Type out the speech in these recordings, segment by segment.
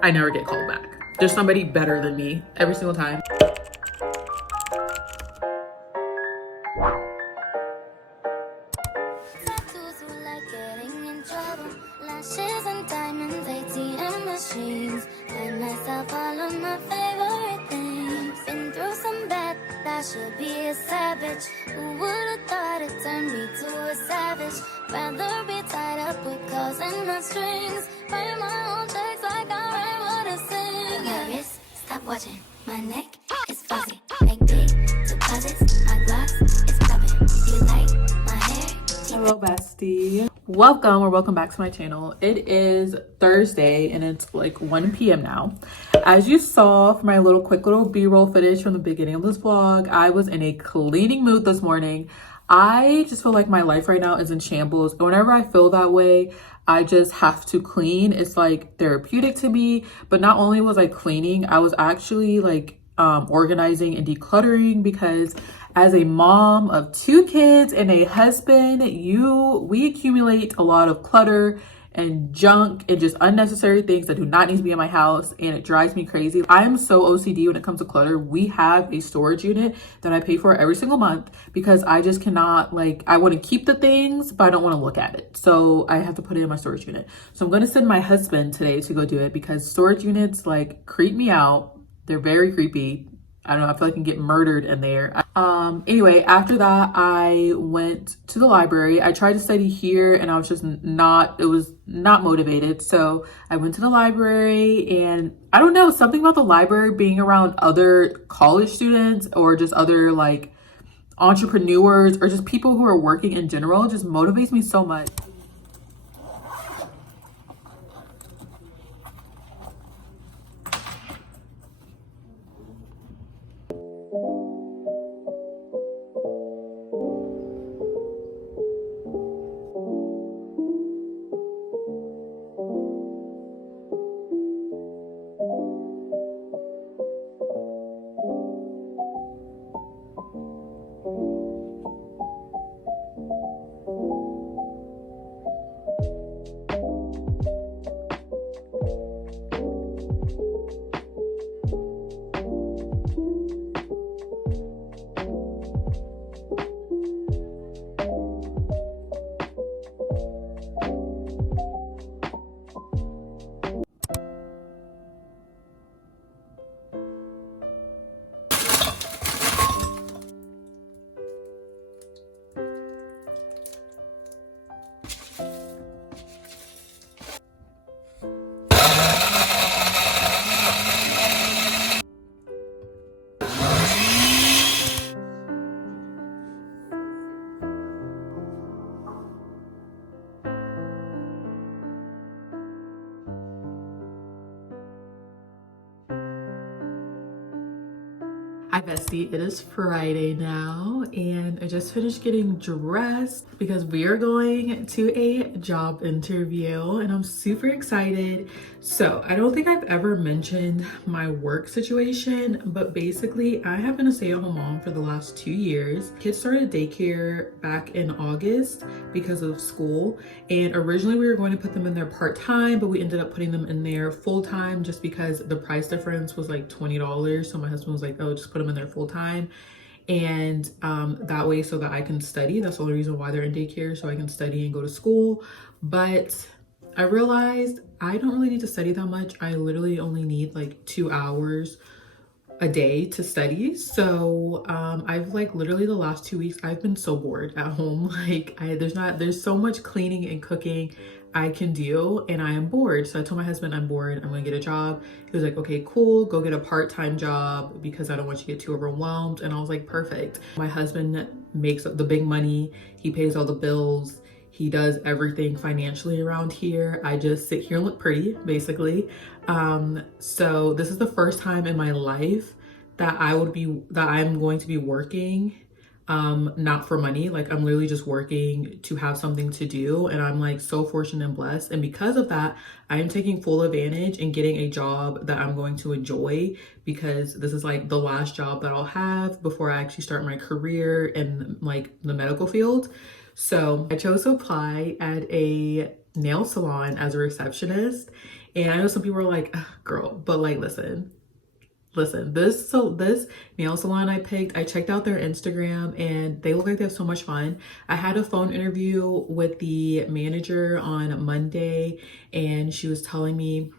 I never get called back. There's somebody better than me every single time. Tattoos who like getting in trouble. Lashes and diamonds, ATM machines. Buy myself all of my favorite things. Been through some bad, I should be a savage. Who would've thought it turned me to a savage? Rather be tied up with calls and not strings. Write my own checks like I write what I sing. My wrist, stop watching. My neck is fuzzy. Make big deposits. My gloss is popping. You like my hair? Hello bestie, welcome back to my channel. It is Thursday and it's like 1 p.m. now. As you saw from my quick little b-roll footage from the beginning of this vlog, I was in a cleaning mood this morning. I just feel like my life right now is in shambles. Whenever I feel that way, I just have to clean. It's like therapeutic to me. But not only was I cleaning, I was actually like organizing and decluttering, because as a mom of 2 kids and a husband, we accumulate a lot of clutter and junk and just unnecessary things that do not need to be in my house, and it drives me crazy. I am so OCD when it comes to clutter. We have a storage unit that I pay for every single month because I just cannot, like, I want to keep the things but I don't want to look at it, so I have to put it in my storage unit. So I'm going to send my husband today to go do it because storage units like creep me out. They're very creepy. I don't know, I feel like I can get murdered in there. Anyway, after that, I went to the library. I tried to study here and I was just not motivated. So I went to the library, and I don't know, something about the library being around other college students or just other like entrepreneurs or just people who are working in general just motivates me so much. Hi bestie, it is Friday now and I just finished getting dressed because we are going to a job interview and I'm super excited. So I don't think I've ever mentioned my work situation, but basically I have been a stay-at-home mom for the last 2 years. Kids started daycare back in August because of school, and originally we were going to put them in there part-time, but we ended up putting them in there full-time just because the price difference was like $20. So my husband was like, oh, just put them in there full-time, and that way so that I can study. That's the only reason why they're in daycare, so I can study and go to school. But I realized I don't really need to study that much. I literally only need like 2 hours a day to study. So I've like literally the last 2 weeks I've been so bored at home. Like there's so much cleaning and cooking I can do and I am bored. So I told my husband I'm bored, I'm gonna get a job. He was like, okay, cool, go get a part-time job because I don't want you to get too overwhelmed. And I was like, perfect. My husband makes the big money, he pays all the bills, he does everything financially around here. I just sit here and look pretty, basically. So this is the first time in my life that I'm going to be working, not for money. Like I'm literally just working to have something to do, and I'm like so fortunate and blessed. And because of that, I am taking full advantage and getting a job that I'm going to enjoy, because this is like the last job that I'll have before I actually start my career in like the medical field. So I chose to apply at a nail salon as a receptionist, And I know some people are like, "Ugh, girl," but like, listen, this nail salon I picked, I checked out their Instagram and they look like they have so much fun. I had a phone interview with the manager on Monday, and she was telling me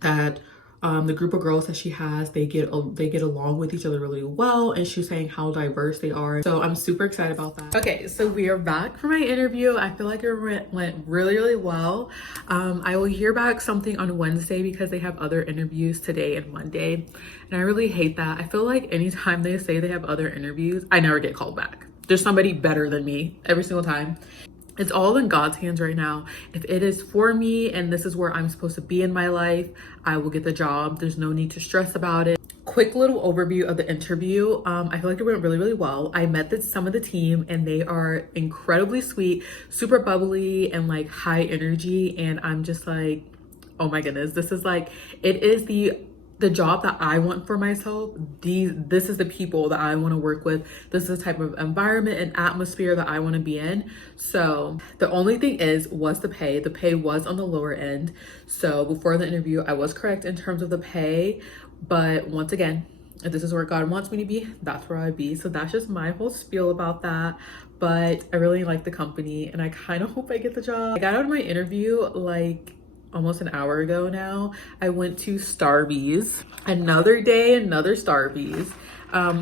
that the group of girls that she has, they get along with each other really well, and she was saying how diverse they are. So I'm super excited about that. Okay, so we are back for my interview. I feel like it went really well. I will hear back something on Wednesday because they have other interviews today and Monday, and I really hate that. I feel like anytime they say they have other interviews, I never get called back. There's somebody better than me every single time. It's all in God's hands right now. If it is for me and this is where I'm supposed to be in my life, I will get the job. There's no need to stress about it. Quick little overview of the interview. I feel like it went really well. I met some of the team and they are incredibly sweet, super bubbly, and like high energy. And I'm just like, oh my goodness, this is like, it is the job that I want for myself. This is the people that I want to work with. This is the type of environment and atmosphere that I want to be in. So the only thing was the pay. The pay was on the lower end. So before the interview, I was correct in terms of the pay. But once again, if this is where God wants me to be, that's where I'd be. So that's just my whole spiel about that. But I really like the company and I kind of hope I get the job. I got out of my interview like almost an hour ago now. I went to Starbucks. Another day, another Starbucks.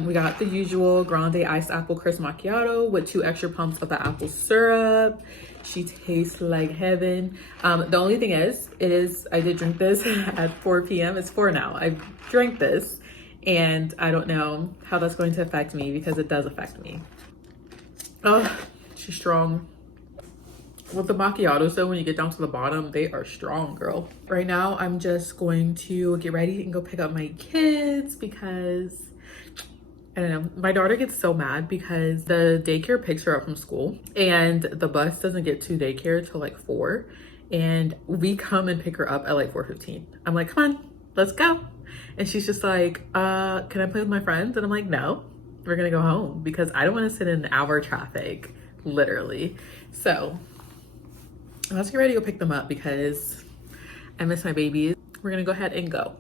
We got the usual grande iced apple crisp macchiato with 2 extra pumps of the apple syrup. She tastes like heaven. The only thing I did drink this at 4 p.m. It's 4 now. I drank this and I don't know how that's going to affect me because it does affect me. Oh, she's strong. With the macchiatos though, when you get down to the bottom, they are strong, girl. Right now, I'm just going to get ready and go pick up my kids because, I don't know, my daughter gets so mad because the daycare picks her up from school and the bus doesn't get to daycare till like 4. And we come and pick her up at like 4:15. I'm like, come on, let's go. And she's just like, can I play with my friends? And I'm like, no, we're gonna go home because I don't wanna sit in hour traffic, literally. So let's get ready to go pick them up because I miss my babies. We're gonna go ahead and go.